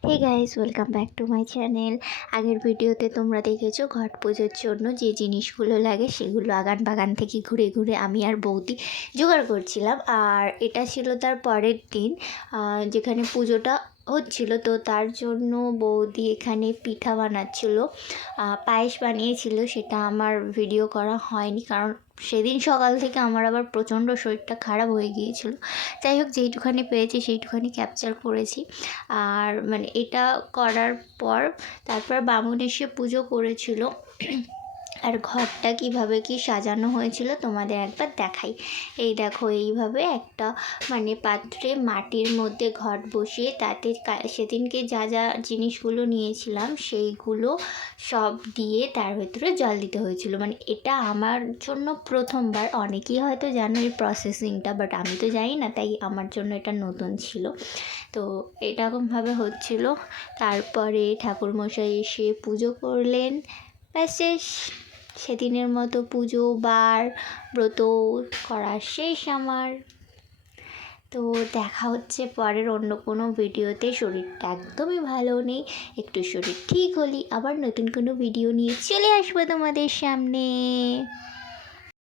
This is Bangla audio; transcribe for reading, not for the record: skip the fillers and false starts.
Hey guys, welcome back to my channel. আগের ভিডিওতে তোমরা দেখেছো ঘট পুজোর জন্য যে জিনিসগুলো লাগে সেগুলো আগান বাগান থেকে ঘুরে ঘুরে আমি আর বৌদি জোগাড় করছিলাম। আর এটা ছিল তার পরের দিন, যেখানে পুজোটা হচ্ছিল। তো তার জন্য বৌদি এখানে পিঠা বানাচ্ছিল, পায়েস বানিয়েছিল। সেটা আমার ভিডিও করা হয়নি, কারণ সেদিন সকাল থেকে আমার আবার প্রচণ্ড শরীরটা খারাপ হয়ে গিয়েছিল। যাই হোক, যেইটুখানি পেয়েছি সেইটুখানি ক্যাপচার করেছি। আর মানে এটা করার পর তারপর বামুন এসে পুজো করেছিল। আর ঘরটা কিভাবে কি সাজানো হয়েছিল তোমাদের একবার দেখাই। এই দেখো, এইভাবে একটা মানে পাত্রে মাটির মধ্যে ঘট বসিয়ে তাতে সেদিনকে যা যা জিনিসগুলো নিয়েছিলাম সেইগুলো সব দিয়ে তার ভেতরে জল দিতে হয়েছিল। মানে এটা আমার জন্য প্রথমবার। অনেকেই হয়তো জানো এই প্রসেসিংটা, বাট আমি তো জানি না, তাই আমার জন্য এটা নতুন ছিল। তো এরকমভাবে হচ্ছিল। তারপরে ঠাকুরমশাই এসে পুজো করলেন। ব্যাস শেষ। সেদিনের মতো পুজো বার ব্রত করা শেষ আমার। তো দেখা হচ্ছে পরের অন্য কোনো ভিডিওতে। শরীরটা একদমই ভালো নেই, একটু শরীর ঠিক হলেই আবার নতুন কোনো ভিডিও নিয়ে চলে আসবো তোমাদের সামনে।